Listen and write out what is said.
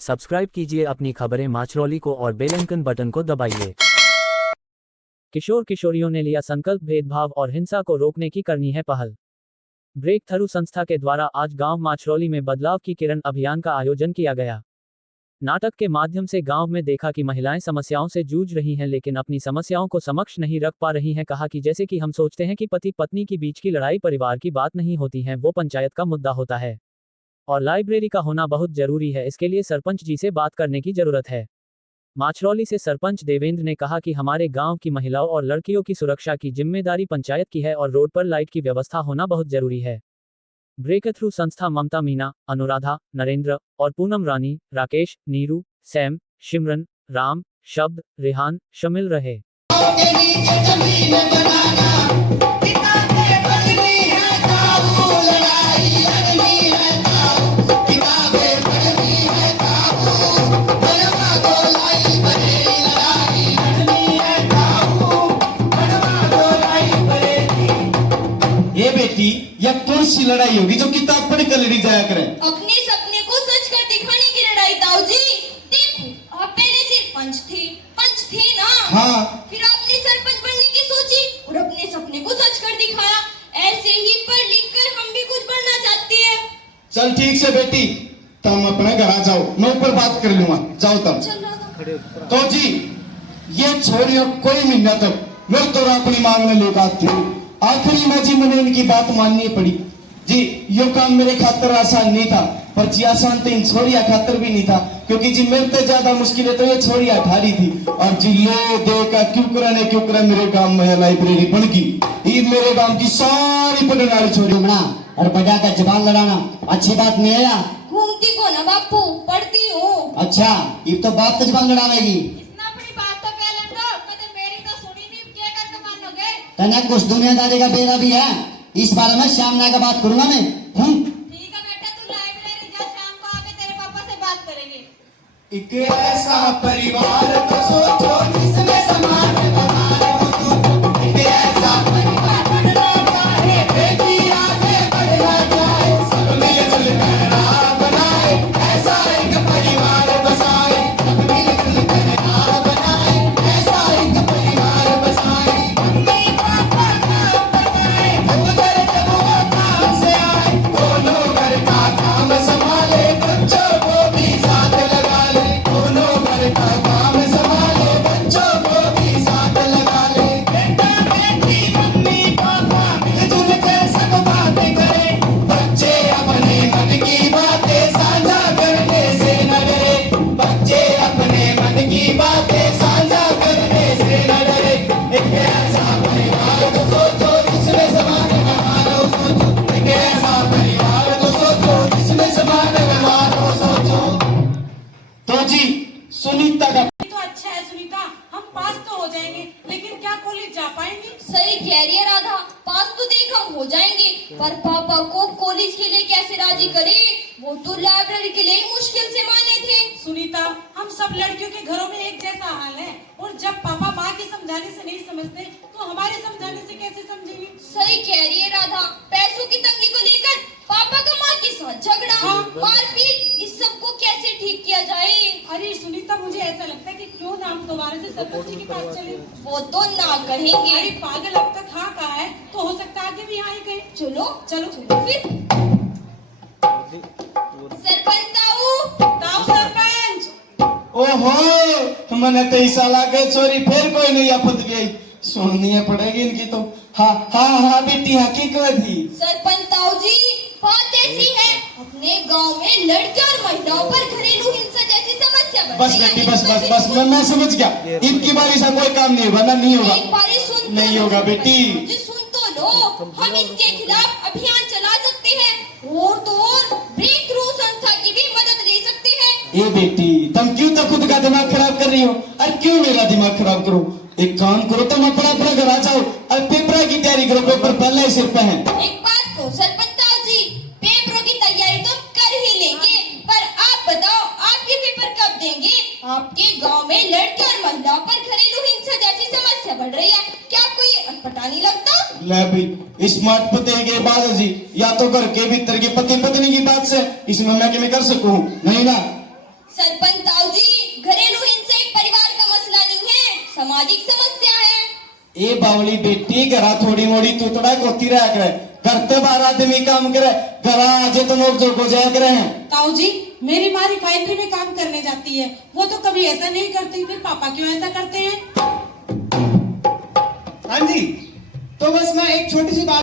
Subscribe कीजिए अपनी खबरें माचरौली को और बेल आइकन बटन को दबाइए। किशोर किशोरियों ने लिया संकल्प, भेदभाव और हिंसा को रोकने की करनी है पहल। ब्रेक थ्रू संस्था के द्वारा आज गांव माचरौली में बदलाव की किरण अभियान का आयोजन किया गया। नाटक के माध्यम से गांव में देखा कि महिलाएं समस्याओं से जूझ रही हैं लेकिन अपनी समस्याओं को समक्ष नहीं रख पा रही हैं। कहा कि जैसे कि हम सोचते हैं कि पति पत्नी के बीच की लड़ाई परिवार की बात नहीं होती है, वो पंचायत का मुद्दा होता है और लाइब्रेरी का होना बहुत जरूरी है। इसके लिए सरपंच जी से बात करने की जरूरत है। माचरौली से सरपंच देवेंद्र ने कहा कि हमारे गांव की महिलाओं और लड़कियों की सुरक्षा की जिम्मेदारी पंचायत की है और रोड पर लाइट की व्यवस्था होना बहुत जरूरी है। ब्रेक थ्रू संस्था ममता, मीना, अनुराधा, नरेंद्र और पूनम रानी, राकेश, नीरू, सैम, शिमरन, राम, शब्द, रेहान शामिल रहे। या कौन सी लड़ाई होगी जो किताब पढ़ कर लड़ी जाया करें? अपने सपने को सच कर दिखाने की लड़ाई ताऊ जी। देखो, आप पहले सिर्फ पंच थे ना। हाँ। फिर आपने सरपंच बनने की सोची और अपने सपने को सच कर दिखाया। ऐसे ही पढ़ लिख कर हम भी कुछ बनना चाहते हैं। चल ठीक से बेटी, तुम अपने घर आ जाओ, मैं ऊपर बात कर लूंगा। जाओ तुम। तो जी, ये छोरियों कोई महीना तक मैं तो अपनी मांग में लेकर आती हूँ। आखिरी में जी मैंने इनकी बात माननी पड़ी। जी यो काम मेरे खातर आसान नहीं था, पर जी आसान तो इन छोरिया खातर भी नहीं था, क्योंकि जी मेरे से ज्यादा मुश्किल है तो ये छोरिया ठारी थी। और जी ले दे का क्यों करे मेरे गांव में लाइब्रेरी बन गई। ईद मेरे गांव की सारी पढ़ने वाली छोरी बना और बजा का जबान लड़ाना अच्छी बात नहीं है। घूमती को ना बापू, पढ़ती हूँ। अच्छा, ये तो बाप तो जबान लड़ावेगी। तने कुछ दुनियादारी का बेरा भी है, इस बारे में शाम ना का बात करूंगा मैं। ठीक है बेटा, तू लाइब्रेरी जा, शाम को आके तेरे पापा से बात करेंगे। एक ऐसा परिवार तो सोचो जिसमें समाज बनाए, एक ऐसा परिवार बनना चाहे, बेटी आगे बढ़ना चाहे, सब मिलजुल कर राह बनाए, ऐसा एक परिवार बसाए, सब मिलजुल कर राह बनाए, ऐसा एक परिवार बसाए। सुनीता का तो अच्छा है सुनीता, हम पास तो हो जाएंगे, लेकिन क्या कॉलेज जा पाएंगे? सही कह रही है राधा, पास तो देख हम हो जाएंगे, पर पापा को कॉलेज के लिए कैसे राजी करे? वो तो लाइब्रेरी के लिए मुश्किल से माने थे। सुनीता, हम सब लड़कियों के घरों में एक जैसा हाल है, और जब पापा माँ के समझाने से नहीं समझते तो हमारे समझाने से कैसे समझेंगे? सही कह रही है राधा, पैसों की तंगी को लेकर पापा का माँ के साथ झगड़ा, मारपीट, इस सब को कैसे ठीक किया जाए? अरे सुनीता, मुझे ऐसा लगता है कि क्यों ना हम दोबारा से सरपंच जी के पास चले। वो तो ना कहेंगे। अरे पागल, अब तक हाँ कहा है तो हो सकता है आगे भी हाँ ही कहे। चलो चलो फिर। सरपंच ताऊ सरपंच। ओहो, मैंने तो ऐसा लगे चोरी फिर कोई नहीं आपत गई, सुननी पड़ेगी इनकी तो। हाँ हाँ हाँ बेटी, हकीकत थी। सरपंच ताऊ जी, बात ऐसी है, अपने गांव में लड़कियों और महिलाओं पर घरेलू हिंसा जैसी समस्या बढ़ बस रही है। बेटी, बस मैं समझ गया। इनकी बारी से कोई काम नहीं होगा ना, नहीं होगा, एक बारी सुन तो नहीं लो होगा बेटी। जी, सुन तो लो, हम इसके खिलाफ अभियान चला सकते हैं और तो और ब्रेक थ्रू संस्था की भी मदद ले सकते हैं। ए बेटी, तुम क्यों तो खुद का दिमाग खराब कर रही हो? अरे क्यों मेरा दिमाग खराब करो? एक काम करो, तुम अपना घर आ जाओ और पेपर की तैयारी करो, पेपर पहले ही सिर पे है। एक बात को सरपंच ताऊ जी, पेपरों की तैयारी तो कर ही लेंगे, पर आप बताओ, आपके पेपर कब देंगे? आपके गांव में लड़के और महिलाओं पर घरेलू हिंसा जैसी समस्या बढ़ रही है, क्या आपको ये अटपटा नहीं लगता? ले भाई, स्मार्ट पते के बाद जी, या तो घर के भीतर के पति पत्नी की बात से इसमें मैं कर सकूं, नहीं ना? सरपंच ताऊ जी, घरेलू हिंसा एक परिवार का मसला नहीं है, सामाजिक समस्या है। ए बावली बेटी, घरा थोड़ी मोड़ी तुतड़ा कोती रह करे, घर तो 12 आदमी काम करे, घरा आजे तो लोग जो को जाया करे हैं। ताऊ जी, मेरी माँ रिफाइनरी में काम करने जाती है, वो तो कभी ऐसा नहीं करती, फिर पापा क्यों ऐसा करते हैं? हाँ जी, तो बस मैं एक छोटी सी बात